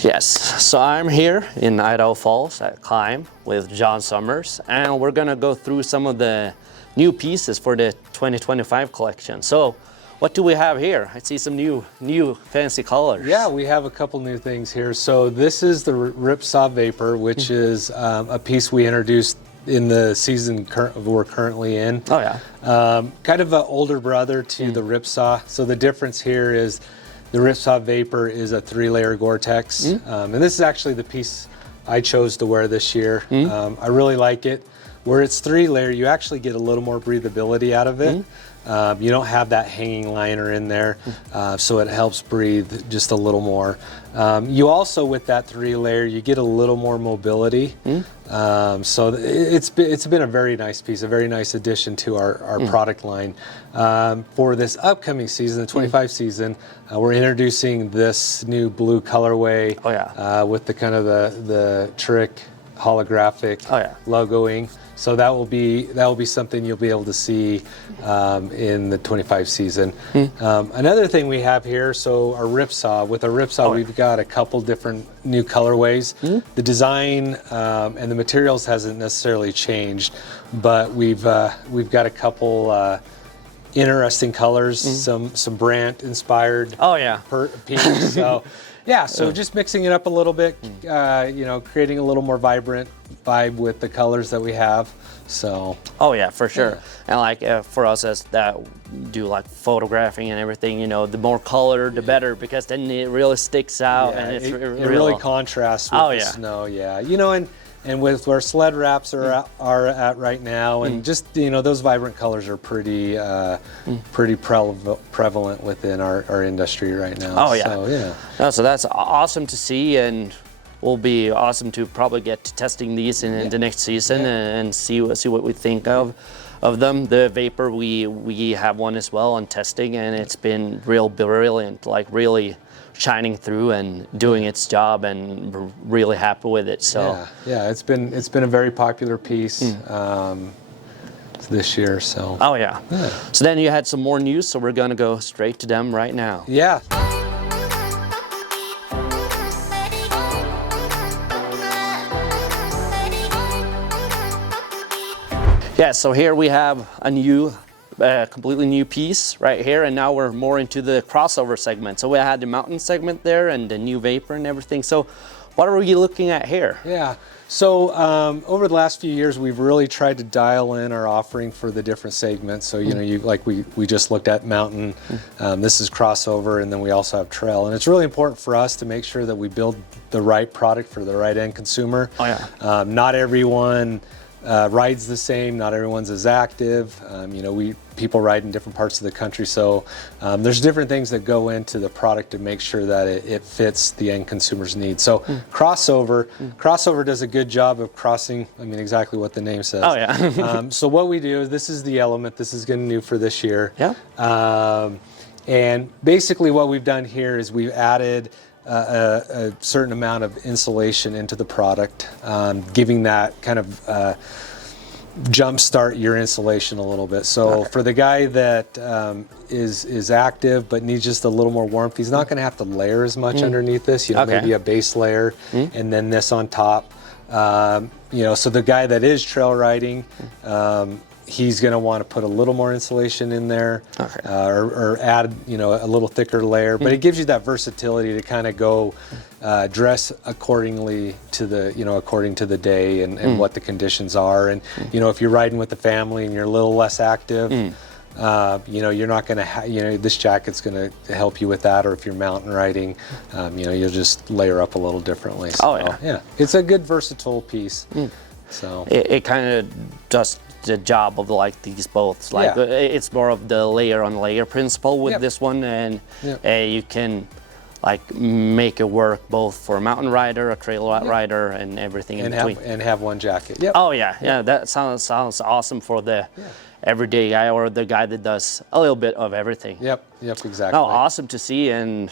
Yes, so I'm here in Idaho Falls at Klim with John Summers, and we're gonna go through some of the new pieces for the 2025 collection. So, what do we have here? I see some new fancy colors. Yeah, we have a couple new things here. So this is the Ripsaw Vapor, which is a piece we introduced in the season we're currently in. Oh yeah. Kind of an older brother to the Ripsaw. So the difference here is the Ripsaw Vapor is a 3-layer Gore-Tex. And this is actually the piece I chose to wear this year. I really like it. Where it's 3-layer, you actually get a little more breathability out of it. You don't have that hanging liner in there, so it helps breathe just a little more. You also, with that 3-layer, you get a little more mobility. So it's been a very nice piece, a very nice addition to our product line. For this upcoming season, the 25 season, we're introducing this new blue colorway. Oh yeah. With the kind of the trick holographic logoing. So that will be something you'll be able to see in the 25 season. Another thing we have here, so our Ripsaw. With our Ripsaw, we've got a couple different new colorways. The design and the materials hasn't necessarily changed, but we've got a couple interesting colors, some Brandt inspired. Oh yeah. Pinks. So yeah, so just mixing it up a little bit, creating a little more vibrant vibe with the colors that we have. So. Oh yeah, for sure. And like for us as that do like photographing and everything, the more color, the better, because then it really sticks out and it's it really contrasts with the snow. Yeah, and with where sled wraps are at right now, and just those vibrant colors are pretty prevalent within our industry right now. Oh yeah. So, yeah. No, so that's awesome to see, and will be awesome to probably get to testing these in the next season and see what we think of them. The Vapor, we have one as well on testing, and it's been real brilliant, like really shining through and doing its job, and we're really happy with it. So it's been a very popular piece this year. So So then you had some more news, so we're gonna go straight to them right now. Yeah. Yeah, so here we have a completely new piece right here, and now we're more into the crossover segment. So we had the mountain segment there and the new Vapor and everything. So what are we looking at here? Yeah, so over the last few years, we've really tried to dial in our offering for the different segments. So, we just looked at mountain, this is crossover, and then we also have trail. And it's really important for us to make sure that we build the right product for the right end consumer. Oh yeah. Not everyone rides the same, not everyone's as active. People ride in different parts of the country, so there's different things that go into the product to make sure that it fits the end consumer's needs. So crossover does a good job of crossing, exactly what the name says. Oh yeah. So what we do is, this is the element, this is getting new for this year. Yeah. And basically what we've done here is we've added a certain amount of insulation into the product, giving that kind of jumpstart your insulation a little bit. So for the guy that is active but needs just a little more warmth, he's not going to have to layer as much underneath this. Maybe a base layer and then this on top. So the guy that is trail riding, he's going to want to put a little more insulation in there, or add a little thicker layer. But it gives you that versatility to kind of go dress accordingly to the day and what the conditions are. And if you're riding with the family and you're a little less active, you're not going to this jacket's going to help you with that. Or if you're mountain riding, you'll just layer up a little differently. So, it's a good versatile piece. So it kind of does the job of like these both. Like it's more of the layer on layer principle with this one, and you can like make it work both for a mountain rider, a trail rider, and everything in between. And have one jacket. Oh yeah. That sounds awesome for the everyday guy, or the guy that does a little bit of everything. Yep, exactly. Oh, awesome to see, and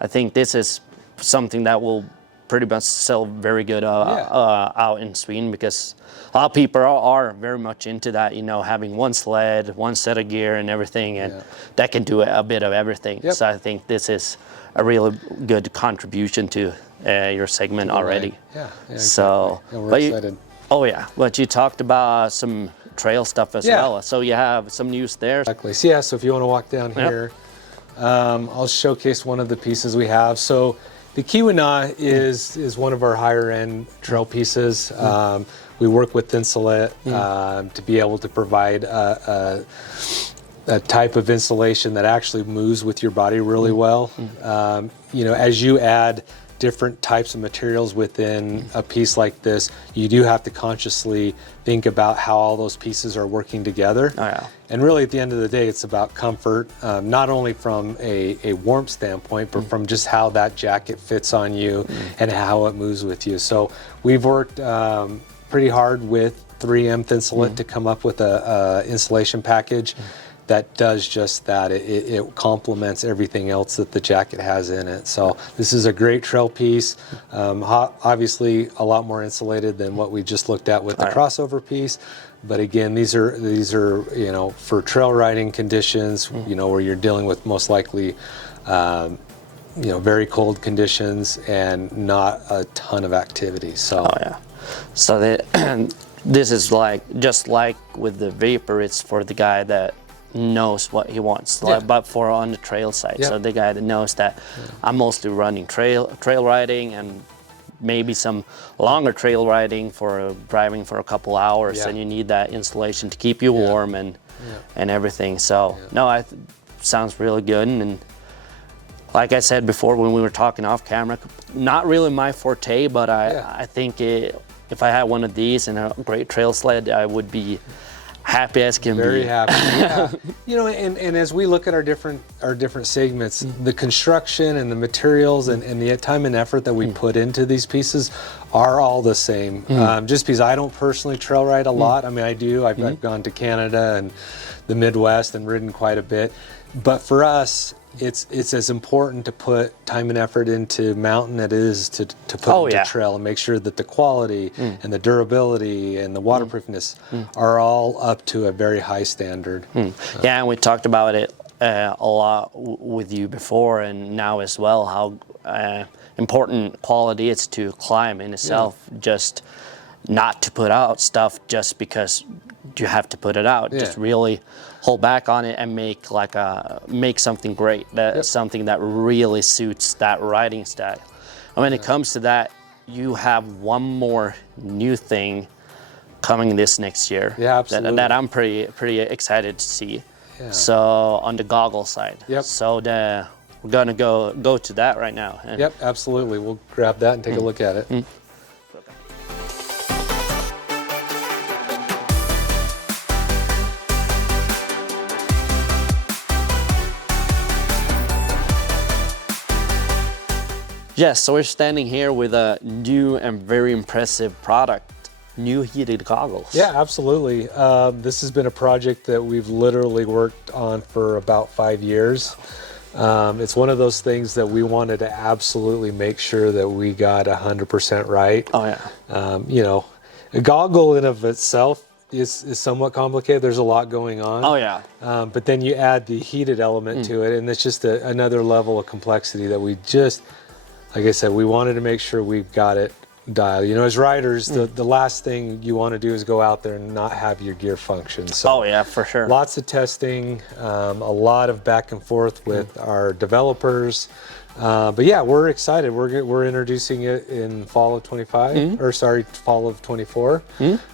I think this is something that will pretty much sell very good out in Sweden, because a lot of people are very much into that, having one sled, one set of gear and everything, and that can do a bit of everything. So I think this is a really good contribution to your segment already. Yeah, exactly. So, Yeah, we're excited. Oh yeah, but you talked about some trail stuff as well. So you have some news there. Exactly. So yeah, so if you want to walk down here, I'll showcase one of the pieces we have. So the Kiwana is one of our higher end trail pieces. We work with Insulate to be able to provide a type of insulation that actually moves with your body really well. You know, as you add different types of materials within a piece like this, you do have to consciously think about how all those pieces are working together. And really at the end of the day, it's about comfort, not only from a warmth standpoint, but from just how that jacket fits on you and how it moves with you. So we've worked pretty hard with 3M Thinsulate to come up with a insulation package that does just that. It complements everything else that the jacket has in it. So this is a great trail piece. Obviously a lot more insulated than what we just looked at with the crossover piece. But again, these are you know, for trail riding conditions, you know, where you're dealing with most likely you know, very cold conditions and not a ton of activity. So so this is like just like with the Vapor, it's for the guy that knows what he wants, but for on the trail side. So the guy that knows that I'm mostly running trail riding and maybe some longer trail riding for driving for a couple hours, and you need that insulation to keep you warm and everything. So no, sounds really good. And like I said before when we were talking off camera, not really my forte, but I think if I had one of these and a great trail sled, I would be happy as can be. Very happy. You know, and as we look at our different segments, the construction and the materials and the time and effort that we put into these pieces are all the same. Just because I don't personally trail ride a lot. I mean, I do. I've gone to Canada and the Midwest and ridden quite a bit. But for us, it's as important to put time and effort into mountain as it is to put into trail and make sure that the quality and the durability and the waterproofness are all up to a very high standard. Yeah, and we talked about it a lot with you before and now as well, how important quality is to climb in itself, just not to put out stuff just because you have to put it out. Just really hold back on it and make something great, something that really suits that riding style. And when it comes to that, you have one more new thing coming this next year. Absolutely. That I'm pretty excited to see. So on the goggle side. So we're gonna go to that right now. Absolutely. We'll grab that and take a look at it. Yes, so we're standing here with a new and very impressive product, new heated goggles. Yeah, absolutely. This has been a project that we've literally worked on for about 5 years. It's one of those things that we wanted to absolutely make sure that we got 100% right. You know, a goggle in of itself is somewhat complicated. There's a lot going on. But then you add the heated element to it, and it's just another level of complexity that we just, like I said, we wanted to make sure we've got it dialed. You know, as riders, the last thing you want to do is go out there and not have your gear function. So for sure. Lots of testing, a lot of back and forth with our developers. But yeah, we're excited. We're introducing it in fall of 25, or sorry, fall of 24.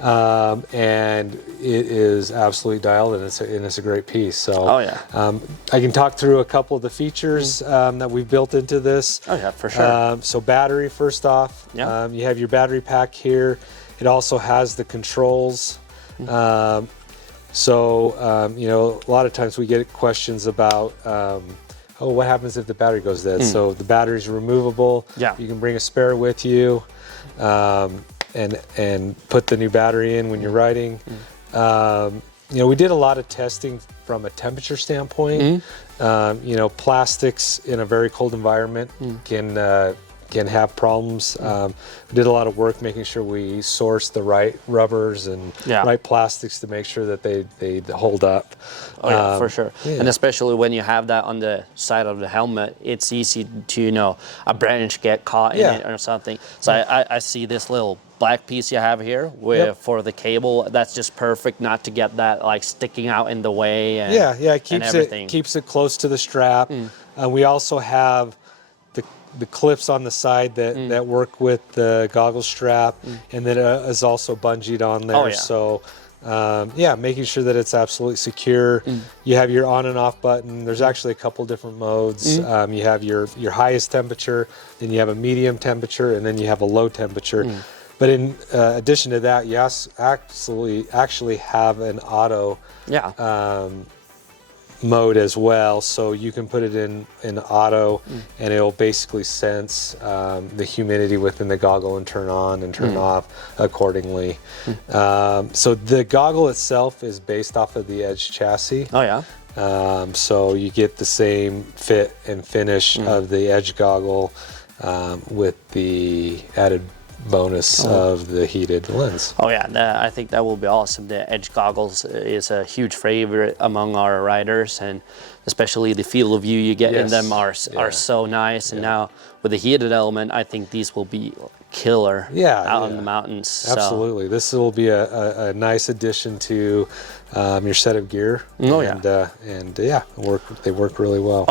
And it is absolutely dialed, and it's a great piece. So I can talk through a couple of the features that we've built into this. For sure. So battery, first off, you have your battery pack here. It also has the controls. You know, a lot of times we get questions about oh, what happens if the battery goes dead? So the battery's removable. You can bring a spare with you and put the new battery in when you're riding. You know, we did a lot of testing from a temperature standpoint. You know, plastics in a very cold environment can can have problems. We did a lot of work making sure we sourced the right rubbers and right plastics to make sure that they hold up. Oh yeah, for sure. Yeah. And especially when you have that on the side of the helmet, it's easy to, you know, a branch get caught in it or something. So I see this little black piece you have here with for the cable. That's just perfect not to get that like sticking out in the way. And, it keeps it close to the strap. We also have the clips on the side that work with the goggle strap, and then is also bungeed on there. So making sure that it's absolutely secure. You have your on and off button. There's actually a couple different modes. You have your highest temperature, then you have a medium temperature, and then you have a low temperature. But in addition to that, you actually have an auto mode as well, so you can put it in auto, and it'll basically sense the humidity within the goggle and turn on and turn off accordingly. So the goggle itself is based off of the Edge chassis. So you get the same fit and finish of the Edge goggle with the added bonus of the heated lens. I think that will be awesome. The Edge goggles is a huge favorite among our riders, and especially the field of view you get in them are so nice. And now with the heated element, I think these will be killer out in the mountains. Absolutely. This will be a nice addition to your set of gear. They work really well.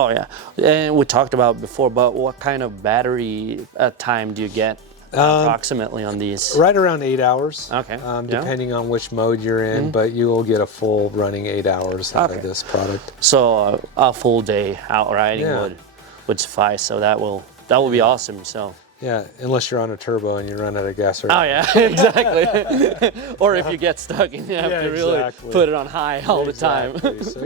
And we talked about before, but what kind of battery time do you get approximately on these? Right around 8 hours. Depending on which mode you're in, but you will get a full running 8 hours out of this product. So a full day out riding would suffice. So that will be awesome. So. Yeah, unless you're on a turbo and you run out of gas. Exactly. Or if you get stuck and you have to really put it on high all the time. So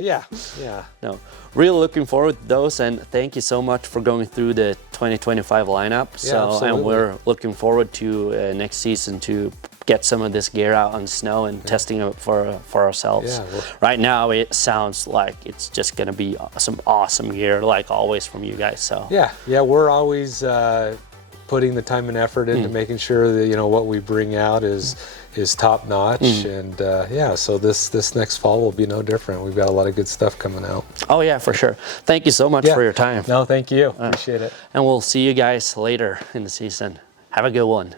No, really looking forward to those, and thank you so much for going through the 2025 lineup. And we're looking forward to next season to get some of this gear out on snow and testing it for ourselves. Right now it sounds like it's just going to be some awesome gear, like always from you guys. So we're always putting the time and effort into making sure that what we bring out is top notch, and so this next fall will be no different. We've got a lot of good stuff coming out. For sure. Thank you so much for your time. No, thank you. Appreciate it. And we'll see you guys later in the season. Have a good one.